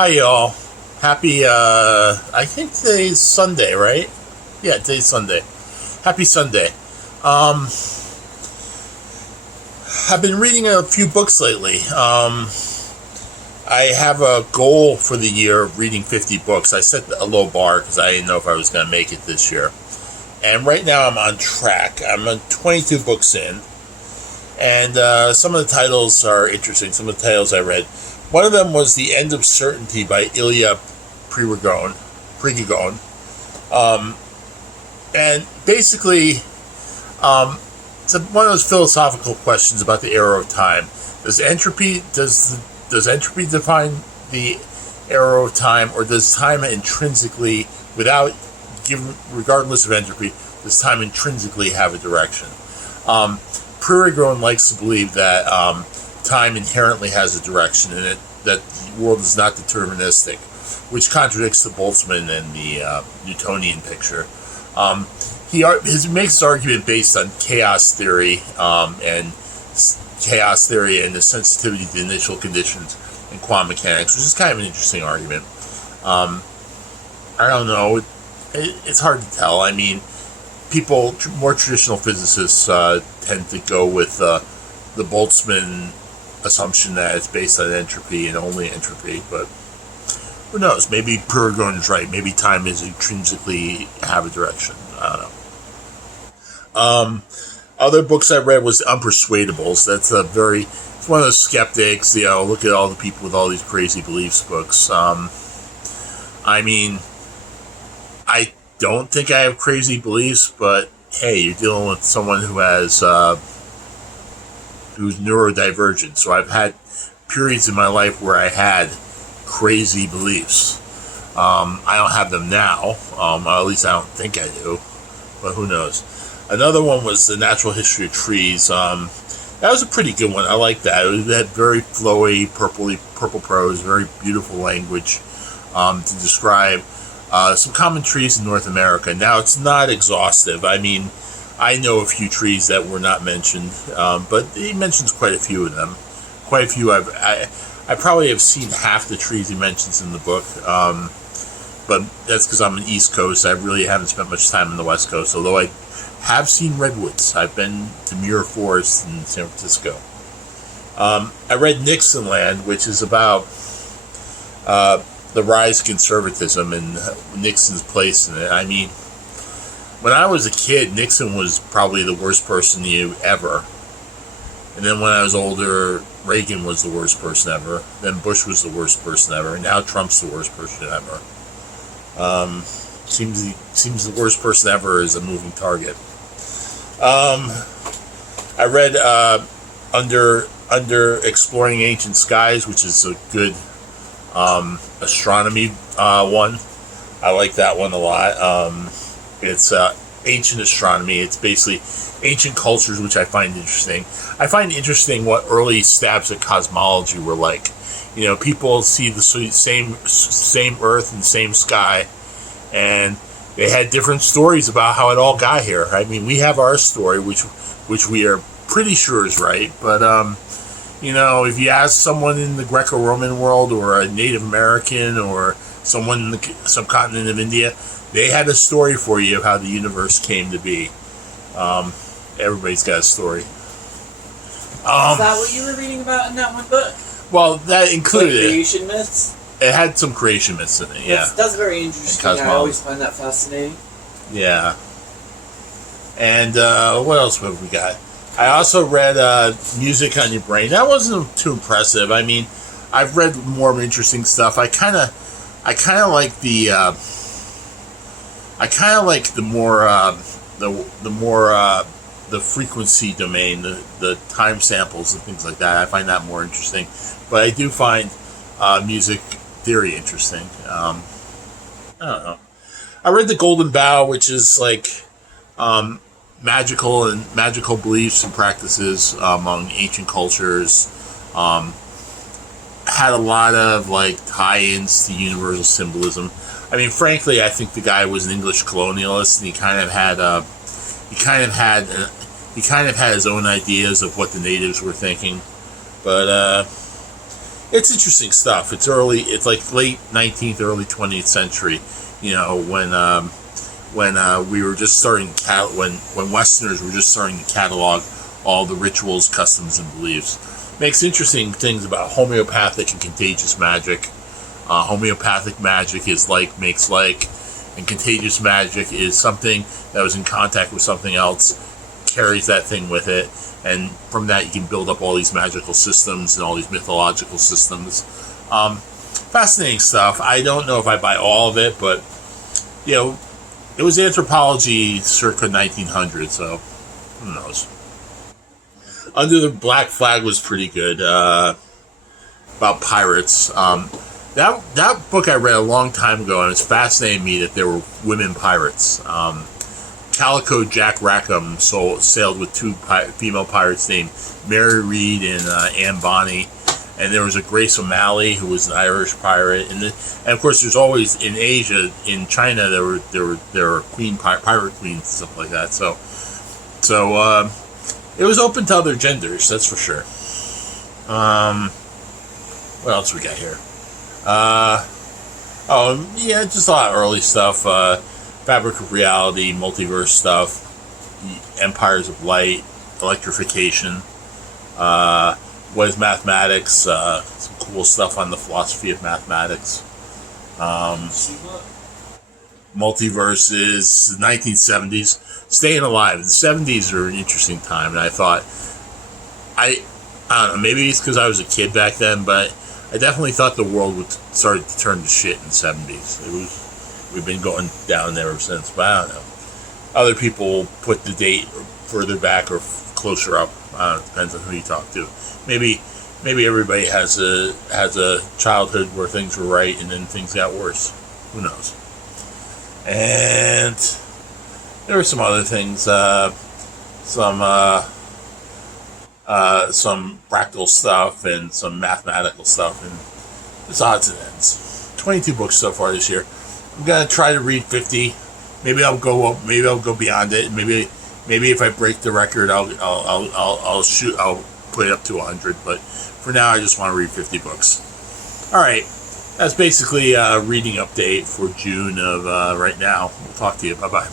Hi, y'all. Happy, I think today's Sunday, right? Yeah, today's Sunday. Happy Sunday. Um, I've been reading a few books lately. I have a goal for the year of reading 50 books. I set a low bar because I didn't know if I was going to make it this year. And right now I'm on track. I'm on 22 books in. And some of the titles are interesting. Some of the titles I read. One of them was The End of Certainty by Ilya Prigogine. And basically, it's one of those philosophical questions about the arrow of time. Does entropy define the arrow of time, or does time intrinsically, regardless of entropy, does time intrinsically have a direction? Prigogine likes to believe that time inherently has a direction in it, that the world is not deterministic, which contradicts the Boltzmann and the Newtonian picture. He makes his argument based on chaos theory and the sensitivity to initial conditions in quantum mechanics, which is kind of an interesting argument. I don't know. It's hard to tell. I mean, more traditional physicists tend to go with the Boltzmann assumption that it's based on entropy and only entropy, but who knows? Maybe Prigogine is right. Maybe time is intrinsically have a direction. I don't know. Other books I read was Unpersuadables. It's one of those skeptics, look at all the people with all these crazy beliefs books. I mean, I don't think I have crazy beliefs, but hey, you're dealing with someone who's neurodivergent. So I've had periods in my life where I had crazy beliefs. I don't have them now. At least I don't think I do, but who knows? Another one was The Natural History of Trees. That was a pretty good one. I like that. It had very flowy, purple prose, very beautiful language to describe some common trees in North America. Now, it's not exhaustive. I mean, I know a few trees that were not mentioned, but he mentions quite a few of them. Quite a few. I probably have seen half the trees he mentions in the book, but that's because I'm on the East Coast. I really haven't spent much time on the West Coast, although I have seen redwoods. I've been to Muir Forest in San Francisco. I read Nixonland, which is about the rise of conservatism and Nixon's place in it. I mean, when I was a kid, Nixon was probably the worst person ever. And then when I was older, Reagan was the worst person ever. Then Bush was the worst person ever. And now Trump's the worst person ever. Seems the worst person ever is a moving target. I read Under Exploring Ancient Skies, which is a good astronomy one. I like that one a lot. It's ancient astronomy. It's basically ancient cultures, which I find interesting. I find interesting what early stabs at cosmology were like. People see the same Earth and same sky, and they had different stories about how it all got here. I mean, we have our story, which we are pretty sure is right, but if you ask someone in the Greco-Roman world, or a Native American, or someone in the subcontinent of India, they had a story for you of how the universe came to be. Everybody's got a story. Is that what you were reading about in that one book? Well, that included creation myths? It had some creation myths in it, yeah. That's very interesting. I always find that fascinating. Yeah. And what else have we got? I also read Music on Your Brain. That wasn't too impressive. I mean, I've read more interesting stuff. I kind of like the the frequency domain, the time samples and things like that. I find that more interesting. But I do find music theory interesting. I don't know. I read The Golden Bough, which is like magical beliefs and practices among ancient cultures. Had a lot of tie-ins to universal symbolism. I mean, frankly, I think the guy was an English colonialist, and he kind of had his own ideas of what the natives were thinking. But it's interesting stuff. It's early. It's like late 19th, early 20th century. You know, when we were just starting when Westerners were just starting to catalog all the rituals, customs, and beliefs. Makes interesting things about homeopathic and contagious magic. Homeopathic magic is like makes like, and contagious magic is something that was in contact with something else, carries that thing with it, and from that you can build up all these magical systems and all these mythological systems. Fascinating stuff. I don't know if I buy all of it, but you know, it was anthropology circa 1900, so who knows. Under the Black Flag was pretty good, about pirates. That book I read a long time ago, and it's fascinating me that there were women pirates. Calico Jack Rackham sailed with two female pirates named Mary Read and Anne Bonny, and there was a Grace O'Malley who was an Irish pirate, and of course there's always in Asia, in China there were pirate queens and stuff like that. So it was open to other genders, that's for sure. What else we got here? Just a lot of early stuff. Fabric of Reality, multiverse stuff, Empires of Light, Electrification. What is Mathematics? Some cool stuff on the philosophy of mathematics. Multiverses, 1970s. Staying Alive. The 70s are an interesting time, and I thought, I don't know, maybe it's because I was a kid back then, but I definitely thought the world would start to turn to shit in the 70s. We've been going down there ever since, but I don't know. Other people put the date further back or closer up. Depends on who you talk to. Maybe everybody has a childhood where things were right and then things got worse. Who knows? And there were some other things, some fractal stuff and some mathematical stuff, and it's odds and ends. 22 books so far this year. I'm gonna try to read 50. Maybe I'll go up. Maybe I'll go beyond it. Maybe if I break the record, I'll put it up to 100. But for now, I just want to read 50 books. All right, that's basically a reading update for June of right now. We'll talk to you. Bye bye.